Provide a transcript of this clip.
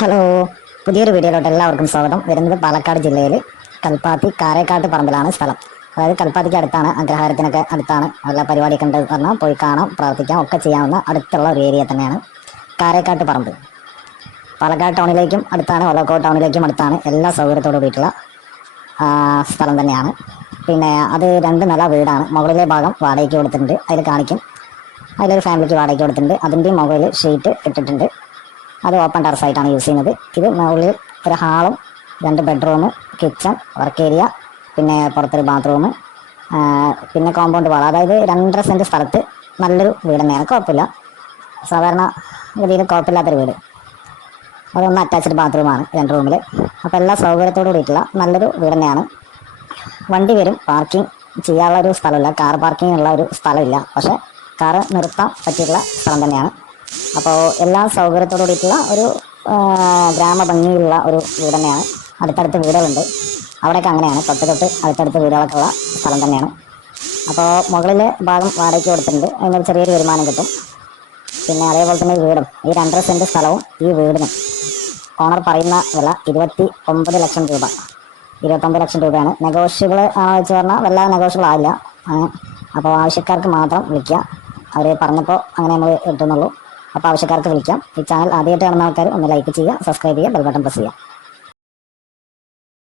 Hello പുതിയൊരു വീഡിയോയിലോട്ട് എല്ലാവർക്കും സ്വാഗതം. വരുന്നത് പാലക്കാട് ജില്ലയിൽ കൽപ്പാത്തി കാരേക്കാട്ട് പറമ്പിലാണ് സ്ഥലം. അതായത് കൽപ്പാത്തിക്ക് അടുത്താണ് അഗ്രഹാരത്തിനൊക്കെ അടുത്താണ് നല്ല പരിപാടിയൊക്കെ ഉണ്ട് പറഞ്ഞാൽ പോയി കാണാം പ്രാർത്ഥിക്കാം ഒക്കെ ചെയ്യാവുന്ന അടുത്തുള്ള ഒരു ഏരിയ തന്നെയാണ് കാരേക്കാട്ട് പറമ്പ്. പാലക്കാട് ടൗണിലേക്കും അടുത്താണ് ഒലക്കോ ടൗണിലേക്കും അടുത്താണ് എല്ലാ സൗകര്യത്തോടു കൂടിയിട്ടുള്ള സ്ഥലം തന്നെയാണ്. പിന്നെ അത് രണ്ട് നില വീടാണ്. മുകളിലെ ഭാഗം വാടകയ്ക്ക് കൊടുത്തിട്ടുണ്ട്. അതിൽ കാണിക്കും. അതിലൊരു ഫാമിലിക്ക് വാടകയ്ക്ക് കൊടുത്തിട്ടുണ്ട്. അതിന്റെയും മുകളിൽ ഷീറ്റ് ഇട്ടിട്ടുണ്ട്. അത് ഓപ്പൺ ടെറസ് ആയിട്ടാണ് യൂസ് ചെയ്യുന്നത്. ഇത് മുകളിൽ ഒരു ഹാളും രണ്ട് ബെഡ്റൂം കിച്ചൺ വർക്ക് ഏരിയ പിന്നെ പുറത്തൊരു ബാത്റൂം പിന്നെ കോമ്പൗണ്ട് വാൾ അതായത് രണ്ടര സെന്റ് സ്ഥലത്ത് നല്ലൊരു വീട് തന്നെയാണ് കുഴപ്പമില്ല. സാധാരണ ഗതിയിൽ കുഴപ്പമില്ലാത്തൊരു വീട്. അതൊന്ന് അറ്റാച്ച്ഡ് ബാത്റൂമാണ് രണ്ട് റൂമിൽ അപ്പോൾ എല്ലാ സൗകര്യത്തോടു കൂടിയിട്ടുള്ള നല്ലൊരു വീട് തന്നെയാണ്. വണ്ടി വരും. പാർക്കിംഗ് ചെയ്യാനുള്ള ഒരു സ്ഥലമില്ല. കാർ പാർക്കിംഗ് ഉള്ള ഒരു സ്ഥലമില്ല. പക്ഷേ കാറ് നിർത്താൻ പറ്റിയിട്ടുള്ള സ്ഥലം തന്നെയാണ്. അപ്പോൾ എല്ലാ സൗകര്യത്തോടു കൂടിയിട്ടുള്ള ഒരു ഗ്രാമ ഭംഗിയുള്ള ഒരു വീട് തന്നെയാണ്. അടുത്തടുത്ത് വീടുകളുണ്ട്. അവിടെയൊക്കെ അങ്ങനെയാണ്. തൊട്ട് തൊട്ട് അടുത്തടുത്ത് വീടുകളൊക്കെ ഉള്ള സ്ഥലം തന്നെയാണ്. അപ്പോൾ മുകളിലെ ഭാഗം വാടകയ്ക്ക് കൊടുത്തിട്ടുണ്ട്. അതിനൊരു ചെറിയൊരു വരുമാനം കിട്ടും. പിന്നെ അതേപോലെ തന്നെ വീടും. ഈ രണ്ടര സെന്റ് സ്ഥലവും ഈ വീടിനും. ഓണർ പറയുന്ന വില ഇരുപത്തി ഒമ്പത് ലക്ഷം രൂപ. ഇരുപത്തൊമ്പത് ലക്ഷം രൂപയാണ്. നെഗോഷ്യബിൾ ആണോ വെച്ച് പറഞ്ഞാൽ വല്ലാതെ നെഗോഷ്യബിൾ ആവില്ല. അപ്പോൾ ആവശ്യക്കാർക്ക് മാത്രം വിളിക്കുക. അവർ പറഞ്ഞപ്പോൾ അങ്ങനെ നമ്മൾ കിട്ടുന്നുള്ളൂ അപ്പോൾ ആവശ്യക്കാർക്ക് വിളിക്കാം. ഈ ചാനൽ ആദ്യമായിട്ട് കാണുന്ന ആൾക്കാർ ഒന്ന് ലൈക്ക് ചെയ്യുക സബ്സ്ക്രൈബ് ചെയ്യുക ബെൽബട്ടൺ പ്രസ് ചെയ്യുക.